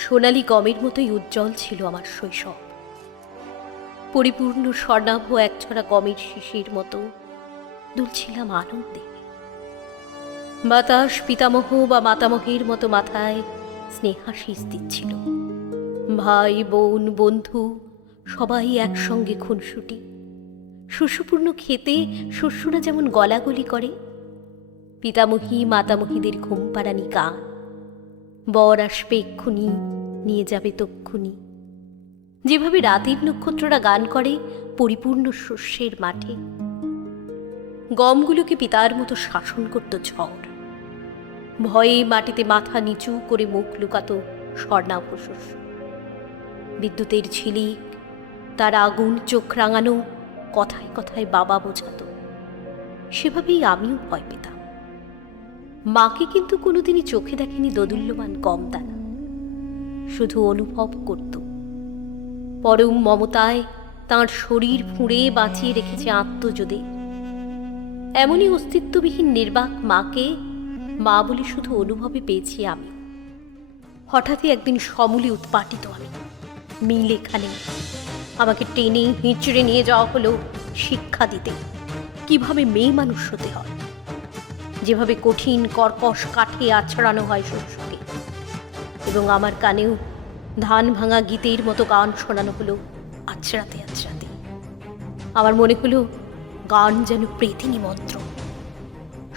সোনালি গমের মতোই উজ্জ্বল ছিল আমার শৈশব। পরিপূর্ণ স্বর্ণাভ একছড়া গমের শিশির মতো দুলছিলাম আনন্দে। বাতাস পিতামহ বা মাতামহের মতো মাথায় স্নেহাশিস দিচ্ছিল। ভাই বোন বন্ধু সবাই একসঙ্গে খুনসুটি। শস্যপূর্ণ খেতে শস্যরা যেমন গলাগলি করে, পিতামহী মাতামহীদের ঘুম পাড়ানি গান। বর আসবে এক্ষুনি, নিয়ে যাবে তক্ষুনি, যেভাবে রাতের নক্ষত্ররা গান করে পরিপূর্ণ শস্যের মাঠে। গমগুলোকে পিতার মতো শাসন করত ঝড়। ভয়ে মাটিতে মাথা নিচু করে মুখ লুকাত স্বর্ণাভ শস্য। বিদ্যুতের ঝিলিক, তার আগুন চোখ রাঙানো কথায় কথায় বাবা বোঝাত। সেভাবেই আমিও ভয় পেতাম। মাকে কিন্তু কোনোদিনই চোখে দেখেনি দোদুল্যমান গম দানা, শুধু অনুভব করত। পরম মমতায় তাঁর শরীর ফুঁড়ে বাঁচিয়ে রেখেছে আত্মজোদে। এমনই অস্তিত্ববিহীন নির্বাক মাকে মা বলে শুধু অনুভবে পেয়েছি আমি। হঠাৎই একদিন সমূলে উৎপাটিত আমি। মিল এখানে। আমাকে টেনে হিঁচড়ে নিয়ে যাওয়া হলো শিক্ষা দিতে, কিভাবে মেয়ে মানুষ হতে হয়, যেভাবে কঠিন কর্কশ কাঠে আছড়ানো হয় শস্যকে। এবং আমার কানেও ধান ভাঙা গীতের মতো গান শোনানো হলো আছড়াতে আছড়াতে। আমার মনে হলো গান যেন প্রেতিনী মন্ত্র।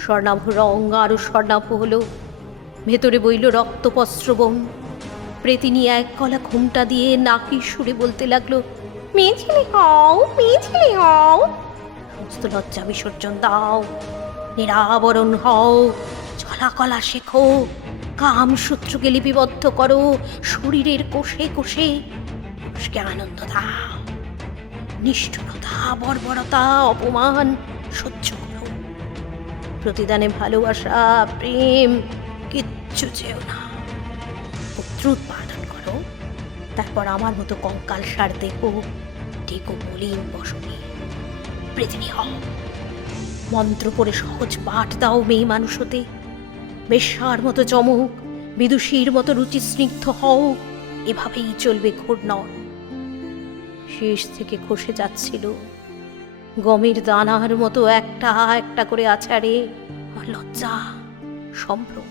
স্বর্ণাভ রং আরো স্বর্ণাভ হলো, ভেতরে বইল রক্তপস্রবণ। প্রেতিনী এক গলা ঘুমটা দিয়ে নাকি সুরে বলতে লাগলো, মেয়ে ছেলে হও, মেয়ে ছেলে হও, সমস্ত লজ্জা বিসর্জন দাও, নিরাবরণ হও, চলাকলা শেখো, কাম সূত্রকে লিপিবদ্ধ করো শরীরের কোষে কোষে, মানুষকে আনন্দ দাও, নিষ্ঠুরতা বর্বরতা অপমান সহ্য করো, প্রতিদানে ভালোবাসা প্রেম কিচ্ছু চেও না, পুত্র উৎপাদন করো, তারপর আমার মতো কঙ্কাল সার দেখো, টেকো মলিন বসনে, পৃথিবী হও। মন্ত্র পড়ে সহজ পাঠ দাও মেয়ে মানুষ হতে, বেশ্যার মতো চমক, বিদুষীর মতো রুচি স্নিগ্ধ হও। এভাবেই চলবে ঘূর্ণন। শেষ থেকে খসে যাচ্ছিল গমের দানার মতো একটা একটা করে আছাড়ে আমার লজ্জা সম্ভ্রম।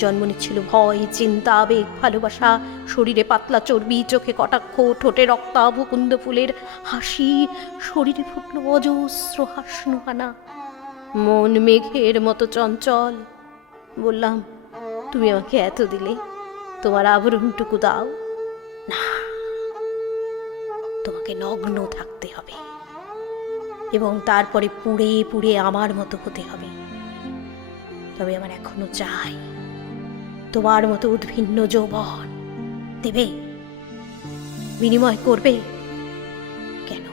জন্ম নিচ্ছিল ভয়, চিন্তা, আবেগ, ভালোবাসা, শরীরে পাতলা চর্বি, চোখে কটাক্ষ, ঠোঁটে রক্তাভ কুন্দ ফুলের হাসি, শরীরে ফুটল অজস্র হাসনুহানা। মন মেঘের মতো চঞ্চল। বললাম, তুমি আমাকে এত দিলে, তোমার আবরণটুকু দাও না, তোমাকে নগ্ন থাকতে হবে এবং তারপরে পুড়ে পুড়ে আমার মতো হতে হবে। তবে আমার এখনো চাই তোমার মতো উদ্ভিন্ন যৌবন। দেবে? বিনিময় করবে? কেন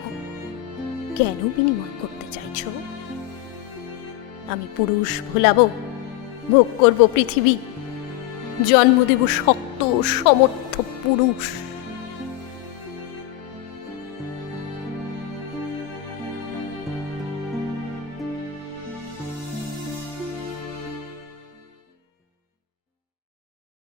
কেন বিনিময় করতে চাইছ? আমি পুরুষ ভোলাবো, ভোগ করব পৃথিবী, জন্ম দেব শক্ত সমর্থ পুরুষ।